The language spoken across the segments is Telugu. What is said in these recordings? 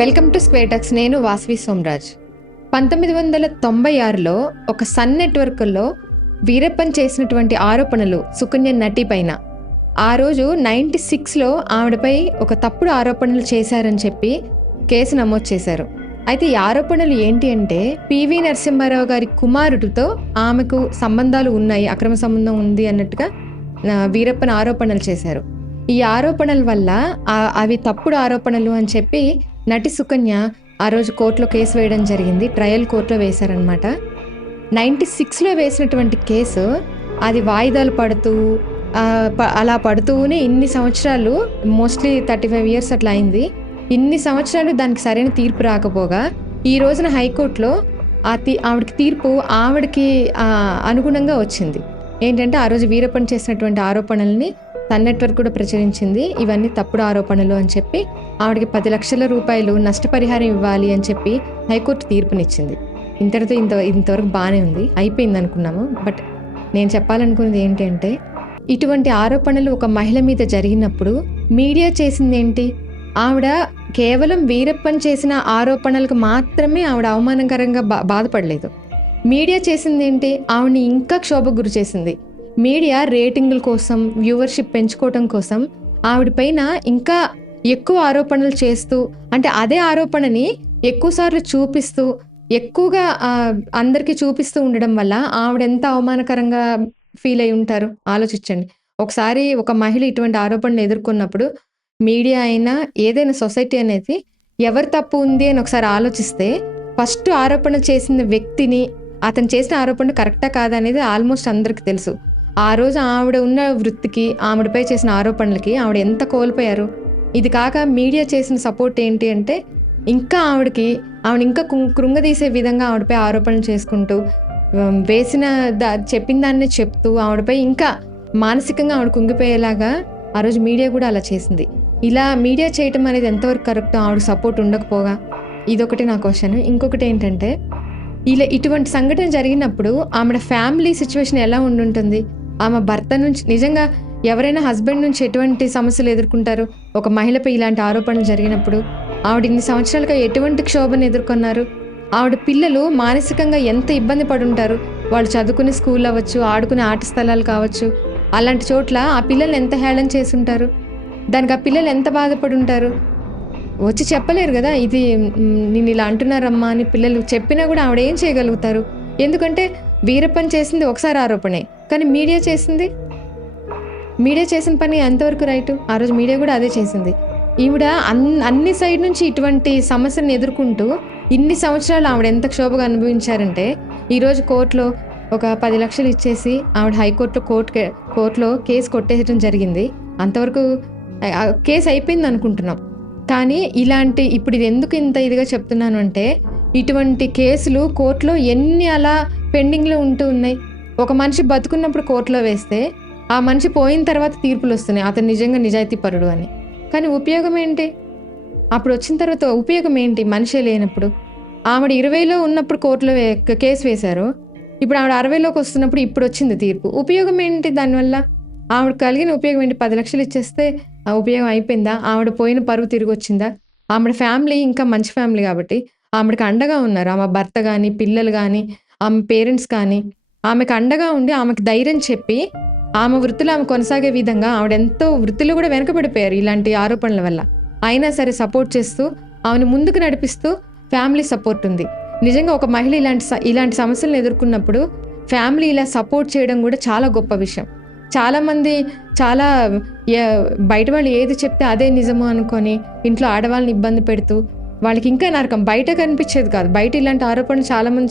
Welcome to square talks. నేను వాసవి సోమరాజ్. 1996లో ఒక సన్ నెట్వర్క్లో వీరప్పన్ చేసినటువంటి ఆరోపణలు సుకన్య నటి పైన, ఆ రోజు 96లో ఆవిడపై ఒక తప్పుడు ఆరోపణలు చేశారని చెప్పి కేసు నమోదు చేశారు. అయితే ఈ ఆరోపణలు ఏంటి అంటే, పివి నరసింహారావు గారి కుమారుడితో ఆమెకు సంబంధాలు ఉన్నాయి, అక్రమ సంబంధం ఉంది అన్నట్టుగా వీరప్పన్ ఆరోపణలు చేశారు. ఈ ఆరోపణల వల్ల అవి తప్పుడు ఆరోపణలు అని చెప్పి నటి సుకన్య ఆ రోజు కోర్టులో కేసు వేయడం జరిగింది. ట్రయల్ కోర్టులో వేశారనమాట. 96లో వేసినటువంటి కేసు అది వాయిదాలు పడుతూ అలా పడుతూనే ఇన్ని సంవత్సరాలు, మోస్ట్లీ 35 years అట్లా అయింది. ఇన్ని సంవత్సరాలు దానికి సరైన తీర్పు రాకపోగా ఈ రోజున హైకోర్టులో ఆవిడకి తీర్పు ఆవిడకి అనుగుణంగా వచ్చింది. ఏంటంటే, ఆ రోజు వీరప్పన్ చేసినటువంటి ఆరోపణల్ని సన్ నెట్వర్క్ కూడా ప్రచురించింది. ఇవన్నీ తప్పుడు ఆరోపణలు అని చెప్పి ఆవిడకి 10 లక్షల రూపాయలు నష్టపరిహారం ఇవ్వాలి అని చెప్పి హైకోర్టు తీర్పునిచ్చింది. ఇంతవరకు బాగానే ఉంది, అయిపోయింది అనుకున్నాము. బట్ నేను చెప్పాలనుకున్నది ఏంటంటే, ఇటువంటి ఆరోపణలు ఒక మహిళ మీద జరిగినప్పుడు మీడియా చేసింది ఏంటి? ఆవిడ కేవలం వీరప్పన్ చేసిన ఆరోపణలకు మాత్రమే ఆవిడ అవమానకరంగా బాధపడలేదు. మీడియా చేసింది ఏంటి? ఆవిడని ఇంకా క్షోభకు గురి చేసింది. మీడియా రేటింగుల కోసం, వ్యూవర్షిప్ పెంచుకోవటం కోసం ఆవిడపైన ఇంకా ఎక్కువ ఆరోపణలు చేస్తూ, అంటే అదే ఆరోపణని ఎక్కువసార్లు చూపిస్తూ, ఎక్కువగా అందరికీ చూపిస్తూ ఉండడం వల్ల ఆవిడ ఎంత అవమానకరంగా ఫీల్ అయి ఉంటారు ఆలోచించండి. ఒకసారి ఒక మహిళ ఇటువంటి ఆరోపణలు ఎదుర్కొన్నప్పుడు మీడియా అయినా ఏదైనా సొసైటీ అనేది ఎవరు తప్పు ఉంది అని ఒకసారి ఆలోచిస్తే, ఫస్ట్ ఆరోపణ చేసిన వ్యక్తిని, అతను చేసిన ఆరోపణ కరెక్టా కాదా అనేది ఆల్మోస్ట్ అందరికి తెలుసు. ఆ రోజు ఆవిడ ఉన్న వృత్తికి, ఆవిడపై చేసిన ఆరోపణలకి ఆవిడ ఎంత కోల్పోయారు. ఇది కాక మీడియా చేసిన సపోర్ట్ ఏంటి అంటే, ఇంకా ఆవిడ ఇంకా కృంగదీసే విధంగా ఆవిడపై ఆరోపణలు చేసుకుంటూ, చెప్పిన దాన్ని చెప్తూ ఆవిడపై ఇంకా మానసికంగా ఆవిడ కుంగిపోయేలాగా ఆ రోజు మీడియా కూడా అలా చేసింది. ఇలా మీడియా చేయటం అనేది ఎంతవరకు కరెక్ట్? ఆవిడ సపోర్ట్ ఉండకపోగా, ఇదొకటి నా క్వశ్చన్. ఇంకొకటి ఏంటంటే, ఇటువంటి సంఘటన జరిగినప్పుడు ఆమె ఫ్యామిలీ సిచ్యువేషన్ ఎలా ఉండుంటుంది? ఆమె భర్త నుంచి, నిజంగా ఎవరైనా హస్బెండ్ నుంచి ఎటువంటి సమస్యలు ఎదుర్కొంటారు? ఒక మహిళపై ఇలాంటి ఆరోపణలు జరిగినప్పుడు ఆవిడ ఇన్ని సంవత్సరాలుగా ఎటువంటి క్షోభను ఎదుర్కొన్నారు? ఆవిడ పిల్లలు మానసికంగా ఎంత ఇబ్బంది పడుంటారు? వాళ్ళు చదువుకునే స్కూల్ అవ్వచ్చు, ఆడుకునే ఆట స్థలాలు కావచ్చు, అలాంటి చోట్ల ఆ పిల్లల్ని ఎంత హేళన చేసుంటారు? దానికి ఆ పిల్లలు ఎంత బాధపడి ఉంటారు? వచ్చి చెప్పలేరు కదా, ఇది నేను ఇలా అంటున్నారమ్మా అని. పిల్లలు చెప్పినా కూడా ఆవిడ ఏం చేయగలుగుతారు? ఎందుకంటే వీరప్పన్ చేసింది ఒకసారి ఆరోపణే, కానీ మీడియా చేసిన పని ఎంతవరకు రైటు? ఆ రోజు మీడియా కూడా అదే చేసింది. ఈవిడ అన్ని సైడ్ నుంచి ఇటువంటి సమస్యలను ఎదుర్కొంటూ ఇన్ని సంవత్సరాలు ఆవిడ ఎంత క్షోభగా అనుభవించారంటే, ఈరోజు కోర్టులో ఒక 10 లక్షలు ఇచ్చేసి ఆవిడ కోర్టులో కేసు కొట్టేయడం జరిగింది. అంతవరకు కేసు అయిపోయింది అనుకుంటున్నాం. కానీ ఇప్పుడు ఇది ఎందుకు ఇంత ఇదిగా చెప్తున్నాను అంటే, ఇటువంటి కేసులు కోర్టులో ఎన్ని అలా పెండింగ్లో ఉంటూ ఉన్నాయి. ఒక మనిషి బతుకున్నప్పుడు కోర్టులో వేస్తే, ఆ మనిషి పోయిన తర్వాత తీర్పులు వస్తున్నాయి అతను నిజంగా నిజాయితీ పరుడు అని. కానీ ఉపయోగం ఏంటి? అప్పుడు వచ్చిన తర్వాత ఉపయోగం ఏంటి? మనిషే లేనప్పుడు. ఆవిడ 20లో ఉన్నప్పుడు కోర్టులో కేసు వేశారు. ఇప్పుడు ఆవిడ 60లోకి వస్తున్నప్పుడు ఇప్పుడు వచ్చింది తీర్పు. ఉపయోగం ఏంటి దానివల్ల? ఆవిడ కలిగిన ఉపయోగం ఏంటి? 10 లక్షలు ఇచ్చేస్తే ఆ ఉపయోగం అయిపోయిందా? ఆవిడ పోయిన పరువు తిరిగి వచ్చిందా? ఆవిడ ఫ్యామిలీ ఇంకా మంచి ఫ్యామిలీ కాబట్టి ఆవిడకి అండగా ఉన్నారు. ఆమె భర్త కానీ, పిల్లలు కానీ, ఆమె పేరెంట్స్ కానీ ఆమెకు అండగా ఉండి, ఆమెకు ధైర్యం చెప్పి, ఆమె వృత్తిలో ఆమె కొనసాగే విధంగా, ఆవిడ ఎంతో వృత్తిలో కూడా వెనకబడిపోయారు ఇలాంటి ఆరోపణల వల్ల. అయినా సరే సపోర్ట్ చేస్తూ, ఆమెను ముందుకు నడిపిస్తూ ఫ్యామిలీ సపోర్ట్ ఉంది. నిజంగా ఒక మహిళ ఇలాంటి సమస్యలను ఎదుర్కొన్నప్పుడు ఫ్యామిలీ ఇలా సపోర్ట్ చేయడం కూడా చాలా గొప్ప విషయం. చాలామంది బయట వాళ్ళు ఏది చెప్తే అదే నిజము అనుకొని ఇంట్లో ఆడవాళ్ళని ఇబ్బంది పెడుతూ, వాళ్ళకి ఇంకా నరకం. బయట కనిపించేది కాదు, బయట ఇలాంటి ఆరోపణలు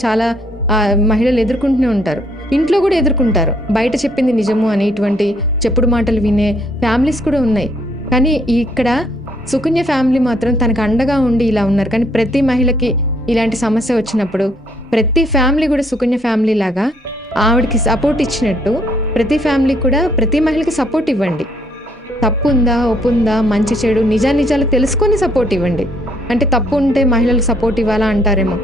చాలా మహిళలు ఎదుర్కొంటూనే ఉంటారు. ఇంట్లో కూడా ఎదుర్కొంటారు, బయట చెప్పింది నిజము అని ఇటువంటి చెప్పుడు మాటలు వినే ఫ్యామిలీస్ కూడా ఉన్నాయి. కానీ ఇక్కడ సుకన్య ఫ్యామిలీ మాత్రం తనకు అండగా ఉండి ఇలా ఉన్నారు. కానీ ప్రతి మహిళకి ఇలాంటి సమస్య వచ్చినప్పుడు ప్రతి ఫ్యామిలీ కూడా సుకన్య ఫ్యామిలీ లాగా ఆవిడకి సపోర్ట్ ఇచ్చినట్టు ప్రతి ఫ్యామిలీ కూడా ప్రతి మహిళకి సపోర్ట్ ఇవ్వండి. తప్పు ఉందా, ఒప్పు ఉందా, మంచి చెడు నిజాలు తెలుసుకొని సపోర్ట్ ఇవ్వండి. అంటే తప్పు ఉంటే మహిళలకు సపోర్ట్ ఇవ్వాలా అంటారేమో.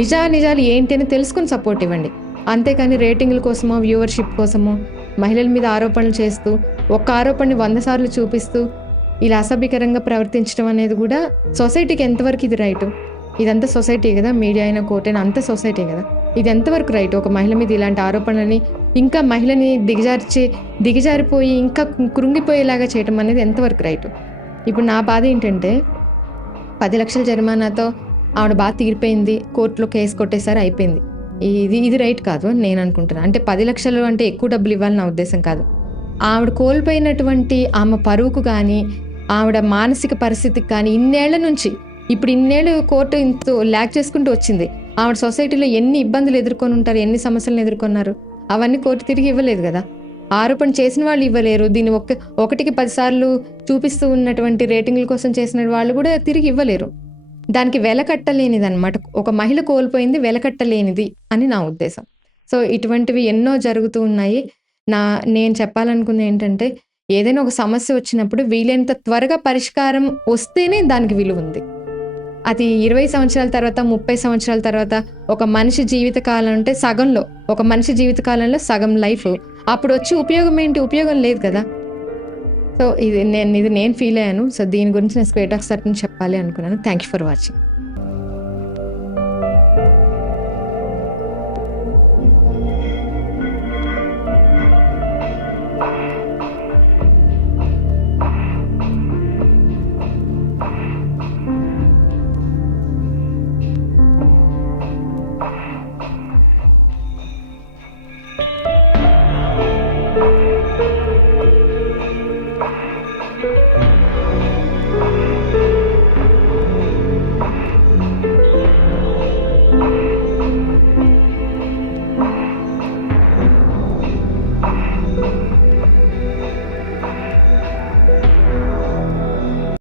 నిజాలు ఏంటి అని తెలుసుకొని సపోర్ట్ ఇవ్వండి. అంతేకాని రేటింగ్ల కోసమో, వ్యూవర్షిప్ కోసమో మహిళల మీద ఆరోపణలు చేస్తూ, ఒక్క ఆరోపణని 100 సార్లు చూపిస్తూ ఇలా అసభ్యకరంగా ప్రవర్తించడం అనేది కూడా సొసైటీకి ఎంతవరకు ఇది రైటు? ఇదంతా సొసైటీ కదా, మీడియా అయినా కోర్ట్ అయినా అంతా సొసైటీ కదా. ఇది ఎంతవరకు రైట్? ఒక మహిళ మీద ఇలాంటి ఆరోపణలని ఇంకా మహిళని దిగజారిపోయి ఇంకా కృంగిపోయేలాగా చేయడం అనేది ఎంతవరకు రైటు? ఇప్పుడు నా బాధ ఏంటంటే 10 లక్షల జరిమానాతో ఆవిడ బాగా తీరిపోయింది, కోర్టులో కేసు కొట్టేసారి అయిపోయింది. ఇది రైట్ కాదు అని నేను అనుకుంటున్నాను. అంటే 10 లక్షలు అంటే ఎక్కువ డబ్బులు ఇవ్వాలని నా ఉద్దేశం కాదు. ఆవిడ కోల్పోయినటువంటి ఆమె పరువుకు కానీ, ఆవిడ మానసిక పరిస్థితికి కానీ ఇన్నేళ్ల నుంచి, ఇప్పుడు ఇన్నేళ్ళు కోర్టు ఇంత ల్యాక్ చేసుకుంటూ వచ్చింది. ఆవిడ సొసైటీలో ఎన్ని ఇబ్బందులు ఎదుర్కొని ఉంటారు, ఎన్ని సమస్యలను ఎదుర్కొన్నారు, అవన్నీ కోర్టు తిరిగి ఇవ్వలేదు కదా. ఆరోపణ చేసిన వాళ్ళు ఇవ్వలేరు. దీన్ని ఒకటికి 10 సార్లు చూపిస్తూ ఉన్నటువంటి రేటింగ్ల కోసం చేసిన వాళ్ళు కూడా తిరిగి ఇవ్వలేరు. దానికి వెలకట్టలేనిది అనమాట. ఒక మహిళ కోల్పోయింది వెలకట్టలేనిది అని నా ఉద్దేశం. సో ఇటువంటివి ఎన్నో జరుగుతూ ఉన్నాయి. నేను చెప్పాలనుకుంది ఏంటంటే, ఏదైనా ఒక సమస్య వచ్చినప్పుడు వీలైనంత త్వరగా పరిష్కారం వస్తేనే దానికి విలువ ఉంది. అది 20 సంవత్సరాల తర్వాత, 30 సంవత్సరాల తర్వాత ఒక మనిషి జీవితకాలం అంటే సగంలో, ఒక మనిషి జీవితకాలంలో సగం లైఫ్. అప్పుడు వచ్చి ఉపయోగం ఏంటి? ఉపయోగం లేదు కదా. సో ఇది నేను ఫీల్ అయ్యాను. సో దీని గురించి నేను స్క్వేర్ టాక్స్ తరపున చెప్పాలి అనుకున్నాను. Thank you for watching.